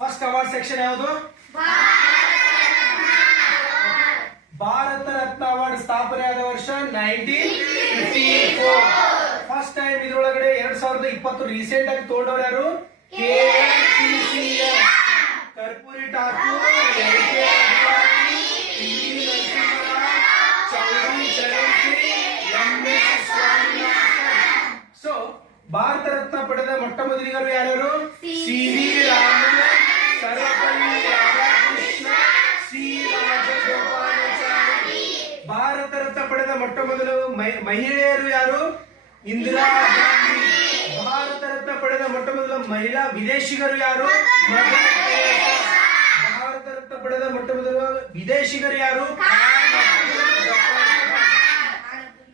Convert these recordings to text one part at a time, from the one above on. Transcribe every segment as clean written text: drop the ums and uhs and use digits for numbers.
First award section ಯಾವುದು? Bharat Ratna award ಸ್ಥಾಪನೆ ಆದ ವರ್ಷ 1954. ಫಸ್ಟ್ ಟೈಮ್ ಇದ್ರೊಳಗಡೆ 2020 ರೀಸೆಂಟ್ ಆಗಿ ತಗೊಂಡವ್ರು ಯಾರು? KNCCM, ಕರ್ಪೂರಿ ಠಾಕೂರ್, ಸೊ ಭಾರತ ರತ್ನ ಪಡೆದ ಮೊಟ್ಟ ಮೊದಲಿಗರು ಯಾರು? CV Raman, Sarvepalli Radhakrishna, C Rajagopalachari. ಭಾರತ ರತ್ನ ಪಡೆದ ಮೊಟ್ಟ ಮೊದಲು ಮಹಿಳೆಯರು ಯಾರು? ಇಂದಿರಾ ಗಾಂಧಿ. ಭಾರತ ರತ್ನ ಪಡೆದ ಮೊಟ್ಟ ಮೊದಲ ಮಹಿಳಾ ವಿದೇಶಿಗರು ಯಾರು? Mother Teresa. ಭಾರತ ರತ್ನ ಪಡೆದ ಮೊಟ್ಟ ಮೊದಲ ವಿದೇಶಿಗರು ಯಾರು?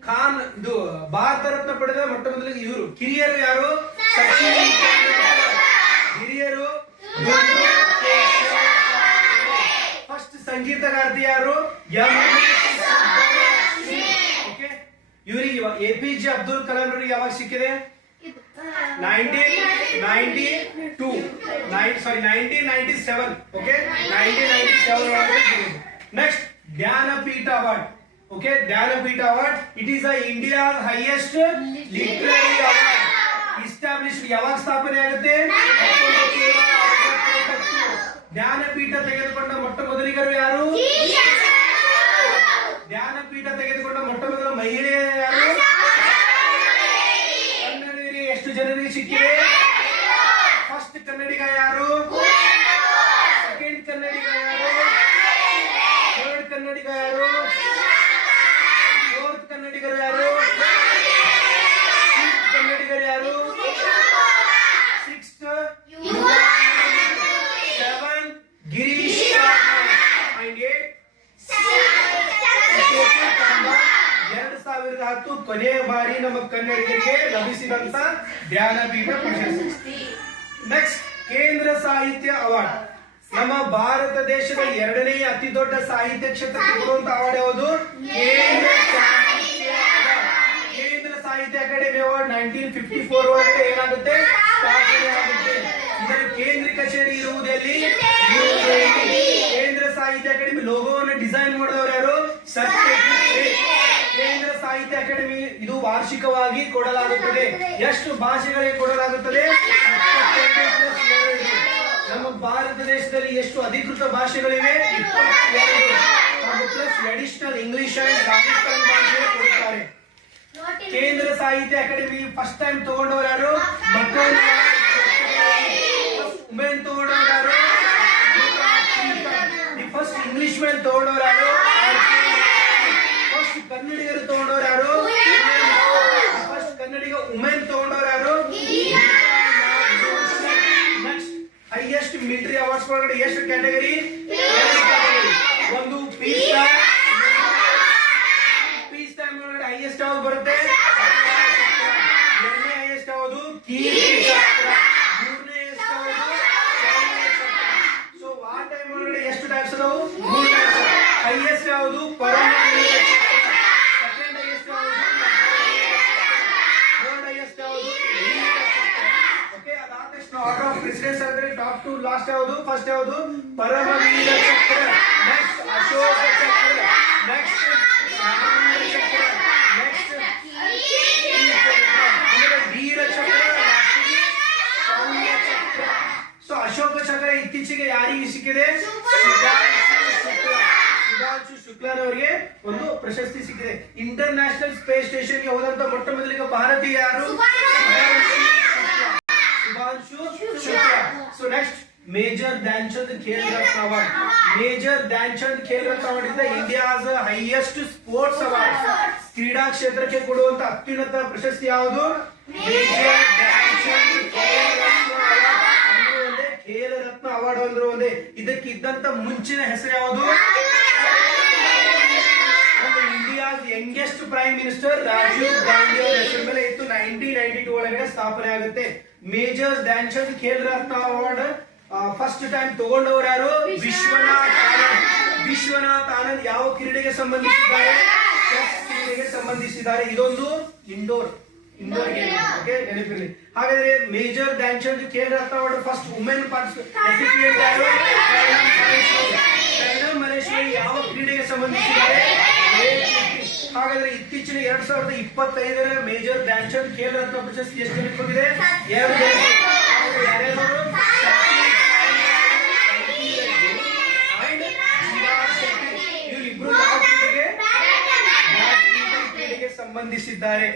ಖಾನ್. ಇದು ಭಾರತ ರತ್ನ ಪಡೆದ ಮೊಟ್ಟ ಮೊದಲಿಗೆ ಇವರು ಕಿರಿಯರು ಯಾರು? ಸಚಿನ್ ತೆಂಡೂಲ್ಕರ್. ಹಿರಿಯರು ಫಸ್ಟ್ ಸಂಗೀತಗಾರ್ತಿ ಯಾರು? ಇವರಿಗೆ APJ ಅಬ್ದುಲ್ ಕಲಾಂ ಅವರಿಗೆ ಯಾವಾಗ ಸಿಕ್ಕಿದೆ? 1997. Okay, 1997. Next Jnanpith award. Okay, Jnanpith award it is India's highest literary award. Establish ಯಾವಾಗ ಸ್ಥಾಪನೆ ಆಗುತ್ತೆ? ಜ್ಞಾನಪೀಠ ತೆಗೆದುಕೊಂಡ ಮೊಟ್ಟ ಮೊದಲಿಗರು ಯಾರು? ಜ್ಞಾನಪೀಠ ತೆಗೆದುಕೊಂಡ ಮೊಟ್ಟ ಮೊದಲ ಮಹಿಳೆ ಯಾರು? ಕನ್ನಡಿಗರಿಗೆ ಎಷ್ಟು ಜನರಿಗೆ ಸಿಕ್ಕಿದೆ? ಫಸ್ಟ್ ಕನ್ನಡಿಗ ಯಾರು? ಸೆಕೆಂಡ್ ಕನ್ನಡಿಗ ಯಾರು? ಥರ್ಡ್ ಕನ್ನಡಿಗ ಯಾರು? ಫೋರ್ತ್ ಕನ್ನಡಿಗರು ಯಾರು? ಫಿಫ್ತ್ ಕನ್ನಡಿಗರು ಯಾರು? Sixth, seventh Girish Karnad. 2010 ಕೊನೆಯ ಬಾರಿ ನಮ್ಮ ಕನ್ನಡಿಗರಿಗೆ ಲಭಿಸಿದಂತ ಜ್ಞಾನಪೀಠ ಪ್ರಶಸ್ತಿ. ನೆಕ್ಸ್ಟ್ ಕೇಂದ್ರ ಸಾಹಿತ್ಯ ಅವಾರ್ಡ್. ನಮ್ಮ ಭಾರತ ದೇಶದ ಎರಡನೇ ಅತಿ ದೊಡ್ಡ ಸಾಹಿತ್ಯ ಕ್ಷೇತ್ರಕ್ಕೆ ಕೊಡುವಂತ ಅವಾರ್ಡ್ ಯಾವುದು? ಕೇಂದ್ರ ಸಾಹಿತ್ಯ ಅವಾರ್ಡ್. ಕೇಂದ್ರ ಸಾಹಿತ್ಯ ಅಕಾಡೆಮಿ ಅವಾರ್ಡ್ 1954 ಒಳಗಡೆ ಏನಾಗುತ್ತೆ? ಸ್ಥಾಪನೆ ಆಗುತ್ತೆ. ಇದರ ಕೇಂದ್ರ ಕಚೇರಿ ಇರುವುದಲ್ಲಿ ಕೇಂದ್ರ ಸಾಹಿತ್ಯ ಅಕಾಡೆಮಿ ಲೋಗೋವನ್ನು ಡಿಸೈನ್ ಮಾಡಿದವರು ಯಾರು? ಸತ್ಯಜಿತ್ ರೇ. ಕೇಂದ್ರ ಸಾಹಿತ್ಯ ಅಕಾಡೆಮಿ ಇದು ವಾರ್ಷಿಕವಾಗಿ ಕೊಡಲಾಗುತ್ತದೆ. ಎಷ್ಟು ಭಾಷೆಗಳಿಗೆ ಕೊಡಲಾಗುತ್ತದೆ? ನಮ್ಮ ಭಾರತ ದೇಶದಲ್ಲಿ ಎಷ್ಟು ಅಧಿಕೃತ ಭಾಷೆಗಳಿವೆ? 22 plus additional English and Rajasthani ಭಾಷೆ ಕೊಡುತ್ತಾರೆ. ಕೇಂದ್ರ ಸಾಹಿತ್ಯ ಅಕಾಡೆಮಿ ಫಸ್ಟ್ ಟೈಮ್ ತಗೊಂಡವರು ಯಾರು? ವುಮೆನ್ ತಗೊಂಡವರು ಯಾರು? ಫಸ್ಟ್ ಇಂಗ್ಲಿಷ್ ಮೆನ್ ತಗೊಂಡವರು ಯಾರು? ಫಸ್ಟ್ ಕನ್ನಡಿಗರು ತಗೊಂಡವರು ಯಾರು? ಫಸ್ಟ್ ಕನ್ನಡಿಗ ವುಮೆನ್ ತಗೊಂಡವರು ಯಾರು? ನೆಕ್ಸ್ಟ್ ಹೈಯೆಸ್ಟ್ ಮಿಲಿಟರಿ ಅವಾರ್ಡ್ಸ್ ಒಳಗಡೆ ಎಷ್ಟು ಕ್ಯಾಟಗರಿ? ಒಂದು ಪೀಸ್ ಟೈಮ್ ಒಳಗಡೆ ಹೈಯೆಸ್ಟ್ ಯಾವ್ದು ಬರುತ್ತೆ? ಎರಡನೇ ಹೈಯೆಸ್ಟ್ ಯಾವುದು? ಕೀರ್ತಿ ಚಕ್ರ. ಮೂರನೇ ಹೈಯೆಸ್ಟ್ ಯಾವುದು? ಸೊ ಆ ಟೈಮ್ ಒಳಗಡೆ ಎಷ್ಟು ಟೈಪ್ಸ್ ಅದಾವು? 3 ಟೈಪ್ಸ್. ಹೈಯೆಸ್ಟ್ ಯಾವುದು? ಪರಮವೀರ ಚಕ್ರ. ಸೆಕೆಂಡ್ ಹೈಯೆಸ್ಟ್ ಯಾವುದು? ಥರ್ಡ್ ಹೈಯೆಸ್ಟ್ ಯಾವುದು? ಓಕೆ, ಅದಾದ ತಕ್ಷಣ ಆರ್ಡರ್ ಆಫ್ ಪ್ರೆಸಿಡೆನ್ಸ್ ಅಂದ್ರೆ ಟಾಪ್ ಟು ಲಾಸ್ಟ್ ಯಾವುದು? ಫಸ್ಟ್ ಯಾವುದು? ಪರಮವೀರ ಚಕ್ರ. ನೆಕ್ಸ್ಟ್ ಅಶೋಕ ಚಕ್ರ. ನೆಕ್ಸ್ಟ್ ಚಕ್ರ. ನೆಕ್ಸ್ಟ್ ವೀರ ಚಕ್ರ. ಚಕ್ರ. ಸೊ ಅಶೋಕ ಚಕ್ರ ಇತ್ತೀಚೆಗೆ ಯಾರಿಗೆ ಸಿಕ್ಕಿದೆ? ಸುಧಾಂಶು ಶುಕ್ಲಾರವರಿಗೆ ಒಂದು ಪ್ರಶಸ್ತಿ ಸಿಕ್ಕಿದೆ. ಇಂಟರ್ನ್ಯಾಷನಲ್ ಸ್ಪೇಸ್ ಸ್ಟೇಷನ್ ಗೆ ಹೋದಂತ ಮೊಟ್ಟ ಮೊದಲಿಗೆ ಭಾರತೀಯ ಯಾರು? Sudhanshu Shukla. So next Major Dhyanchand Khel Ratna Award. Major Dhyanchand Khel Ratna Award is India's highest sports award. ಕ್ರೀಡಾ ಕ್ಷೇತ್ರಕ್ಕೆ ಕೊಡುವಂತ ಅತ್ಯುನ್ನತ ಪ್ರಶಸ್ತಿ ಯಾವುದು? Major Dhyanchand Khel Ratna Award. ಅಂದ್ರೆ ಒಂದೇ ಖೇಲ್ ರತ್ನ ಅವಾರ್ಡ್ ಅಂದ್ರೆ ಒಂದೇ. ಇದಕ್ಕೆ ಇದ್ದಂತ ಮುಂಚಿನ ಹೆಸರು ಯಾವುದು? India's youngest prime minister Rajiv Gandhi ಅವರ ಹೆಸರು ಮೇಲೆ ಇತ್ತು. 1992 ಒಳಗಡೆ ಸ್ಥಾಪನೆ ಆಗುತ್ತೆ. Major Dhyanchand Khel Ratna Award first time ತಗೊಂಡವರು ಯಾರು? ವಿಶ್ವನಾಥ್ ಆನಂದ್. ವಿಶ್ವನಾಥ್ ಆನಂದ್ ಯಾವ ಕ್ರೀಡೆಗೆ ಸಂಬಂಧಿಸಿದ್ದಾರೆ? ಚೆಸ್ ಕ್ರೀಡೆಗೆ ಸಂಬಂಧಿಸಿದ್ದಾರೆ. ಇದೊಂದು ಇಂಡೋರ್ ಇಂಡೋರ್ ಗೇಮ್. ಓಕೆ, ನೆನಪಿರಲಿ. ಹಾಗಾದ್ರೆ major Dhyan Chand Khel Ratna Award first women recipient ಯಾರು? ಕರ್ಣಂ ಮಲ್ಲೇಶ್ವರಿ ಯಾವ ಕ್ರೀಡೆಗೆ ಸಂಬಂಧಿಸಿದ್ದಾರೆ? ಹಾಗಾದ್ರೆ ಇತ್ತೀಚಿನ 2025ರ ಮೇಜರ್ ಧ್ಯಾನ್ ಚಂದ್ ಖೇಲ್ ರತ್ನ ಪ್ರಶಸ್ತಿ ಎಷ್ಟು ಜನಕ್ಕೆ ಬಂದಿದೆ? 2 ಜನಕ್ಕೆ. ಯಾರ್ಯಾರು? ಇವರಿಬ್ರು ಯಾವ ಕ್ರೀಡೆಗೆ ಸಂಬಂಧಿಸಿದ್ದಾರೆ?